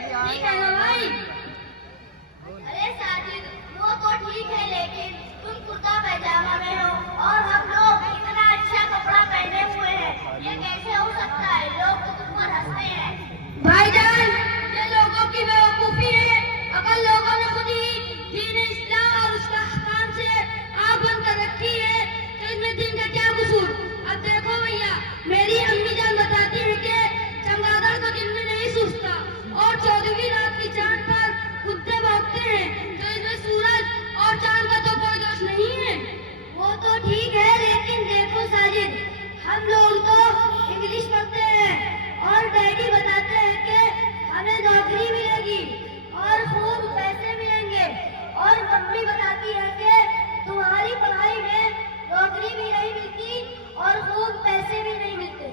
ٹھیک ہے نا بھائی؟ ارے ساجد وہ تو ٹھیک ہے لیکن تم کرتا پیجامہ میں ہو اور ہم لوگ اتنا اچھا کپڑا پہنے ہوئے ہیں، یہ کیسے ہو سکتا ہے؟ لوگ تو تم پر ہنستے ہیں۔ بھائی جان یہ لوگوں کی بیوقوفی ہے، اگر لوگوں نے خود ہی دین اسلام اور اس کا احکام سے آنکھ بند کر رکھی ہے تو اس میں دین کا کیا قصور؟ اب دیکھو بھیا، میری امی جان بتاتی ہیں کہ چمگادڑ کو دن میں نہیں سوچتا اور 14ویں رات کی چاند پر کتے بھونکتے ہیں، تو اس میں سورج اور چاند کا تو کوئی دوش نہیں ہے۔ وہ تو ٹھیک ہے لیکن دیکھو ساجد، ہم لوگ تو انگلش پڑھتے ہیں اور ڈیڈی بتاتے ہیں کہ ہمیں نوکری ملے گی اور خوب پیسے ملیں گے، اور ممی بتاتی ہے کہ تمہاری پڑھائی میں نوکری بھی نہیں ملتی اور خوب پیسے بھی نہیں ملتے۔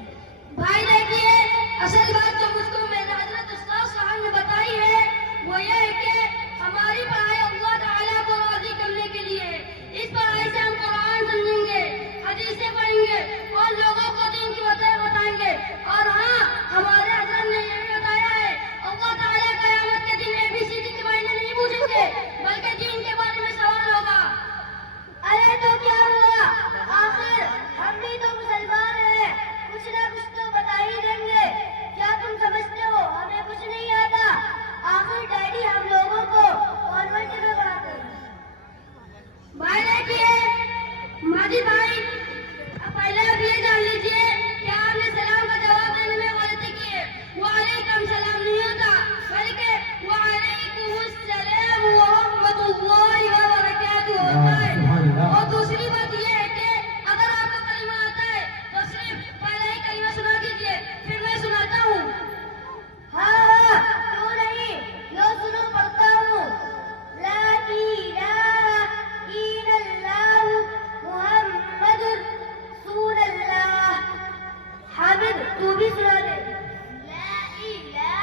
بھائی دیکھیے، اصل بات جو مجھ کو میرے حضرت استاد صاحب نے بتائی ہے وہ یہ ہے کہ ہماری پڑھائی اللہ تعالیٰ کو راضی کرنے کے لیے ہے۔ اس پڑھائی سے ہم قرآن سمجھیں گے، حدیثیں پڑھیں گے اور لوگوں کو دین کی وجہ بتائیں گے۔ اور ہاں، ہمارے حضرت نے یہ بھی بتایا ہے اللہ تعالیٰ قیامت کے دن ABCD کے معنی نہیں پوچھیں گے بلکہ دین کے بارے میں سوال ہوگا۔ ارے تو کیا ہوا، آخر ہم بھی تو مسلمان ہیں، کچھ نہ کچھ تو بتا ہی دیں گے۔ کیا تم سمجھتے ہو ہمیں کچھ نہیں آتا؟ آخر ڈیڈی ہم لوگوں کو کانوینٹ میں پڑھاتے ہیں۔ بھائی دیکھیے ماجد بھائی، پہلے آپ یہ جان لیجیے کہ آپ نے سلام کا جواب دینے میں غلطی کی ہے۔ وعلیکم سلام نہیں ہوتا بلکہ وعلیکم السلام ورحمۃ اللہ وبرکاتہ ہوتا ہے۔ اور دوسری بات یہ ہے کہ اگر آپ کو کلمہ آتا ہے تو صرف پہلے ہی کلمہ سنا دیجیے، پھر میں سناتا ہوں۔ ہاں کیوں نہیں، لو سنو پڑھتا ہوں۔ لا الہ الا اللہ محمد رسول اللہ۔ حامد تو بھی سنا دے۔ لا الہ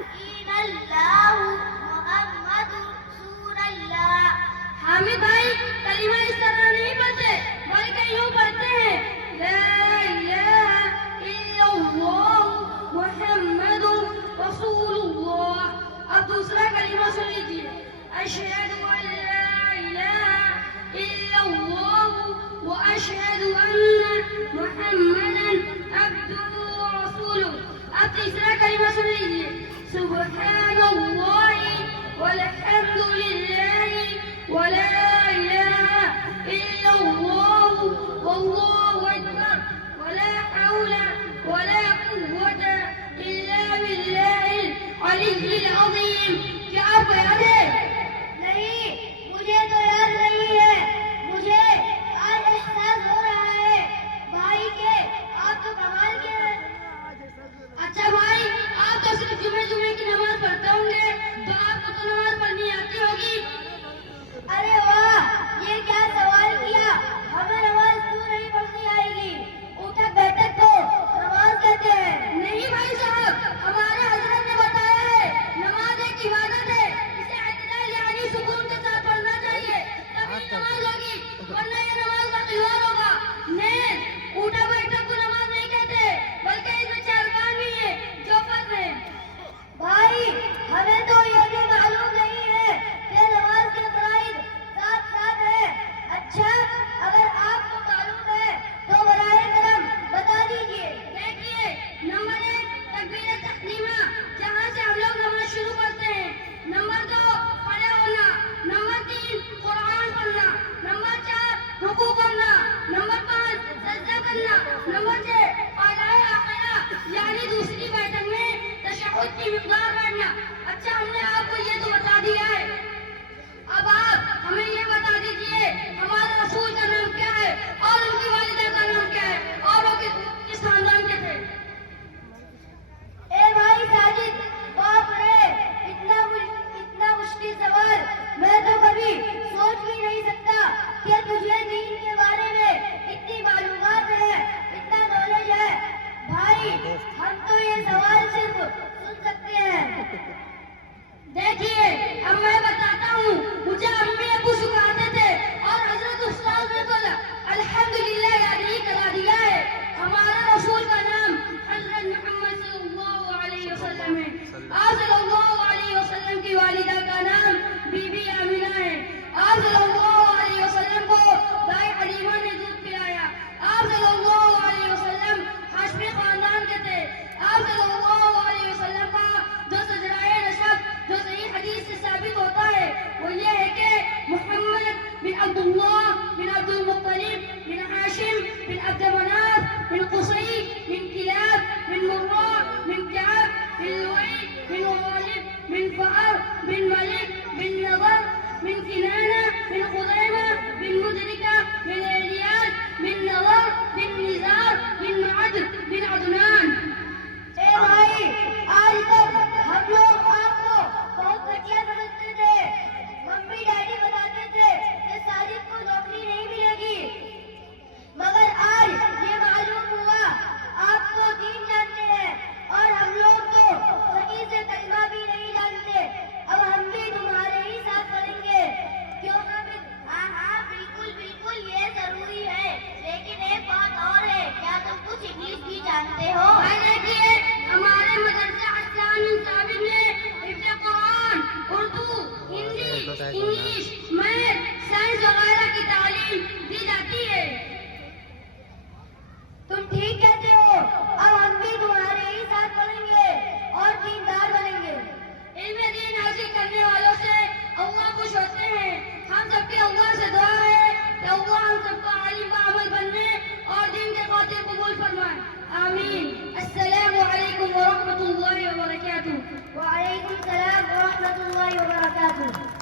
الا اللہ محمد رسول اللہ۔ حامد بھائی کلمہ اس طرح نہیں پڑھتے بلکہ یوں پڑھتے ہیں، لا الہ الا اللہ محمد رسول اللہ۔ اب دوسرا کلمہ سن لیجیے، اشہد ان لا الہ الا اللہ واشہد ان محمدا عبدہ ورسولہ۔ اب تیسرا کلمہ سن لیجیے، سبحان اللہ والحمد للہ ولا الہ الا اللہ واللہ اکبر ولا حول ولا قوة الا باللہ العلی العظیم۔ کیا آپ کو یاد ہے؟ نہیں، مجھے تو یاد نہیں ہے۔ مجھے آج احساس ہو رہا ہے بھائی کہ آپ تو کمال کے ہیں۔ اچھا بھائی، آپ تو صرف جمعے کی نماز پڑھتے ہوں گے تو آپ کو تو نماز پڑھنی آتی ہوگی۔ ارے واہ، یہ کیا سوال کیا، ہمیں نماز کیوں نہیں پڑھنی آئے گی؟ اٹھک بیٹھک تو نماز کہتے ہیں۔ نہیں بھائی صاحب، ہمارے حضرت نے بتایا ہے نماز ایک عبادت ہے، اسے اعتدال یعنی سکون کے ساتھ پڑھنا چاہیے، تبھی نماز ہوگی، ورنہ یہ نماز کا تہوار ہوگا۔ نہیں، اٹھک بیٹھک کو نماز نہیں کہتے بلکہ اس میں 4 کام بھی ہیں جو فرض ہیں۔ بھائی ہمیں تو یہ بھی معلوم نہیں ہے کہ نماز کے فرائض ساتھ ساتھ ہیں۔ اچھا اگر آپ کو معلوم ہے تو براہ کرم بتا دیجیے۔ دیکھیے، نمبر 1 تکبیر تسلیمہ، جہاں سے ہم لوگ نماز شروع کرتے ہیں۔ نمبر 2 کھڑے ہونا۔ نمبر 3 قرآن پڑھنا۔ نمبر 4 رکوع کرنا۔ نمبر 5 سجدہ کرنا۔ نمبر 6 اعلیٰ آخرہ یعنی دوسری بیٹھک میں تشہد کی مقدار بڑھنا۔ اچھا ہم نے آپ کو یہ تو بتا دیا ہے، اب آپ ہمیں یہ بتا دیجیے ہمارے رسول کا نام کیا ہے اور ان کی والدہ کا نام کیا ہے اور وہ کس خاندان کے تھے؟ اے بھائی ساجد، باپ رے، اتنا مشکل سوال میں تو کبھی سوچ بھی نہیں سکتا کہ تجھے دین کے بارے میں اتنی معلومات ہے، اتنا نالج ہے۔ بھائی ہم تو یہ سوال صرف سن سکتے ہیں۔ دیکھیے اب میں بتاتا ہوں، مجھے امی ابو سکھاتے تھے اور حضرت استاد نے تو الحمدللہ یاد ہی کرا دیا ہے۔ ہمارا رسول کا نام حضرت محمد صلی اللہ علیہ وسلم ہے۔ آپ صلی اللہ ورحمۃ اللہ وبرکاتہ.